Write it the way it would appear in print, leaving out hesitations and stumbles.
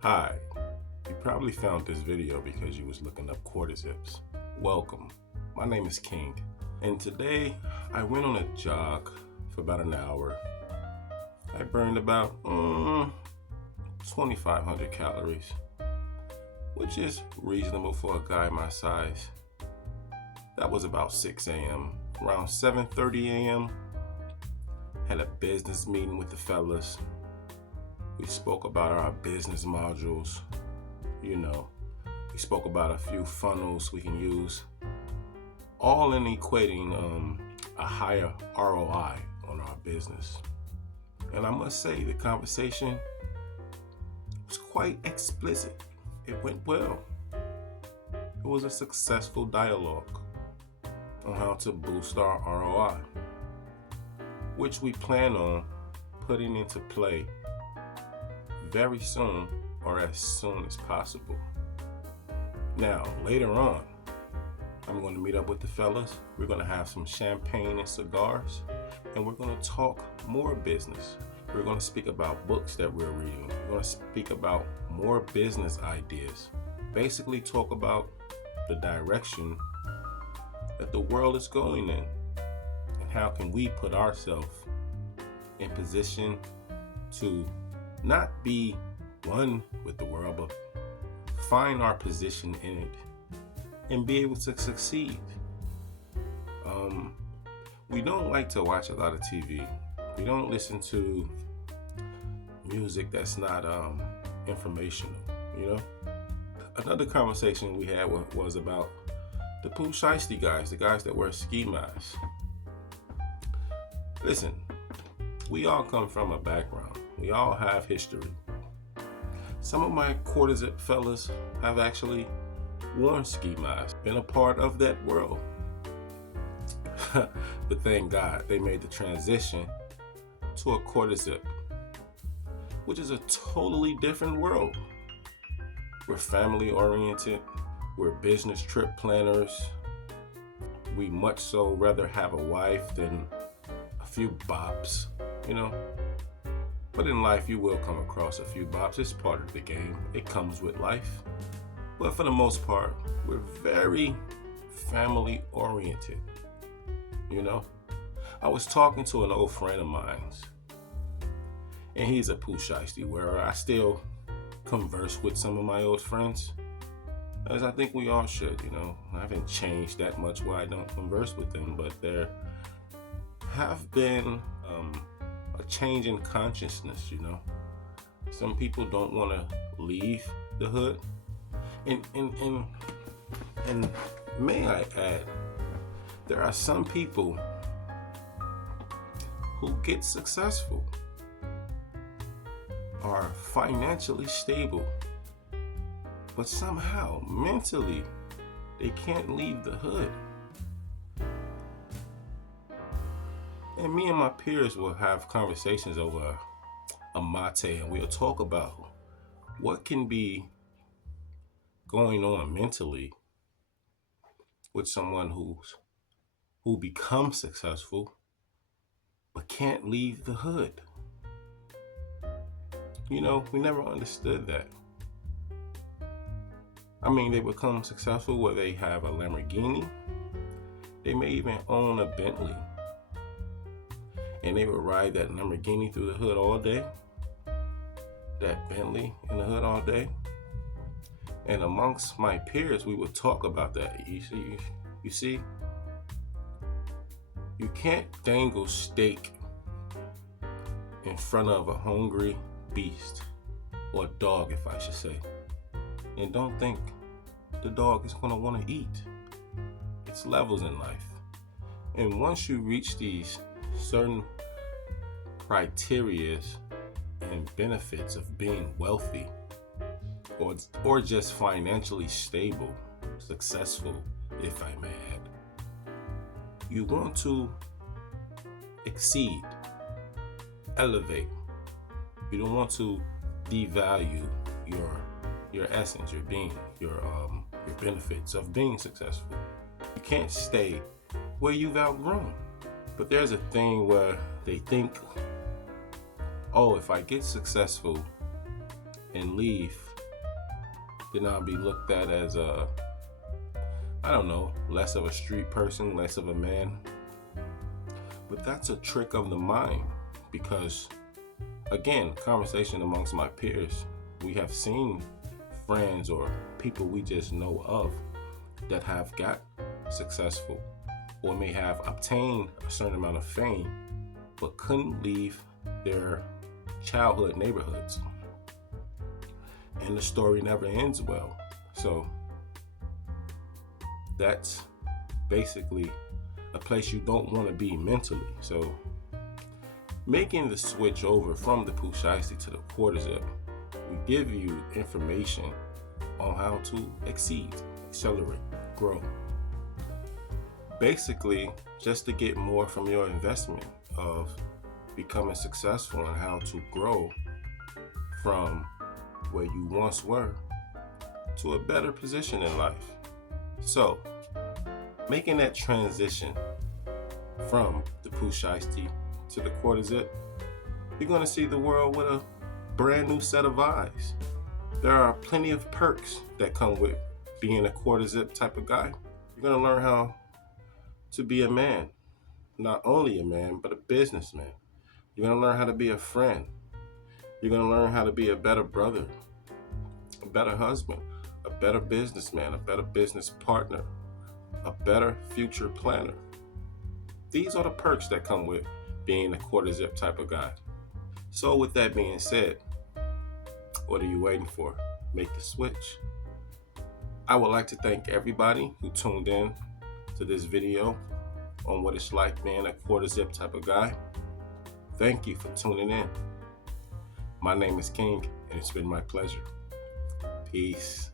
Hi, you probably found this video because you was looking up quarter zips. Welcome, my name is King, and today I went on a jog for about an hour. I burned about 2,500 calories, which is reasonable for a guy my size. That was about 6 a.m. Around 7:30 a.m., had a business meeting with the fellas. We spoke about our business modules. We spoke about a few funnels we can use, all in equating a higher ROI on our business. And I must say, the conversation was quite explicit. It went well. It was a successful dialogue on how to boost our ROI, which we plan on putting into play very soon, or as soon as possible. Now, later on, I'm going to meet up with the fellas. We're going to have some champagne and cigars, and we're going to talk more business. We're going to speak about books that we're reading. We're going to speak about more business ideas. Basically talk about the direction that the world is going in, and how can we put ourselves in position to not be one with the world, but find our position in it and be able to succeed. We don't like to watch a lot of TV. We don't listen to music that's not informational, Another conversation we had was about the poo shiesty guys, the guys that wear ski masks. Listen, we all come from a background. We all have history. Some of my quarter zip fellas have actually worn ski masks, been a part of that world. But thank God they made the transition to a quarter zip, which is a totally different world. We're family oriented. We're business trip planners. We much so rather have a wife than a few bops, But in life, you will come across a few bops. It's part of the game. It comes with life. But for the most part, we're very family oriented, I was talking to an old friend of mine, and he's a poo shiesty wearer. I still converse with some of my old friends, as I think we all should, I haven't changed that much where I don't converse with them, but there have been a change in consciousness, Some people don't want to leave the hood. And may I add, there are some people who get successful, are financially stable, but somehow mentally they can't leave the hood. And me and my peers will have conversations over a mate, and we'll talk about what can be going on mentally with someone who becomes successful but can't leave the hood. We never understood that. I mean, they become successful where they have a Lamborghini. They may even own a Bentley. And they would ride that Lamborghini through the hood all day, that Bentley in the hood all day. And amongst my peers, we would talk about that. You see, you can't dangle steak in front of a hungry beast, or dog, if I should say, and don't think the dog is going to want to eat. It's levels in life. And once you reach these certain criterias and benefits of being wealthy, or just financially stable, successful, if I may add, you want to exceed, elevate. You don't want to devalue your essence, your being, your benefits of being successful. You can't stay where you've outgrown. But there's a thing where they think, oh, if I get successful, and leave, then I'll be looked at as less of a street person, less of a man. But that's a trick of the mind because, again, conversation amongst my peers, we have seen friends or people we just know of that have got successful or may have obtained a certain amount of fame but couldn't leave their childhood neighborhoods. And the story never ends well. So that's basically a place you don't want to be mentally. So making the switch over from the poo shiesty to the quarter zip, we give you information on how to exceed, accelerate, grow. Basically, just to get more from your investment of becoming successful and how to grow from where you once were to a better position in life. So, making that transition from the poo shiesty to the quarter zip, you're going to see the world with a brand new set of eyes. There are plenty of perks that come with being a quarter zip type of guy. You're going to learn how to be a man, not only a man, but a businessman. You're going to learn how to be a friend. You're going to learn how to be a better brother, a better husband, a better businessman, a better business partner, a better future planner. These are the perks that come with being a quarter zip type of guy. So with that being said, what are you waiting for? Make the switch. I would like to thank everybody who tuned in to this video on what it's like being a quarter zip type of guy. Thank you for tuning in. My name is King, and it's been my pleasure. Peace.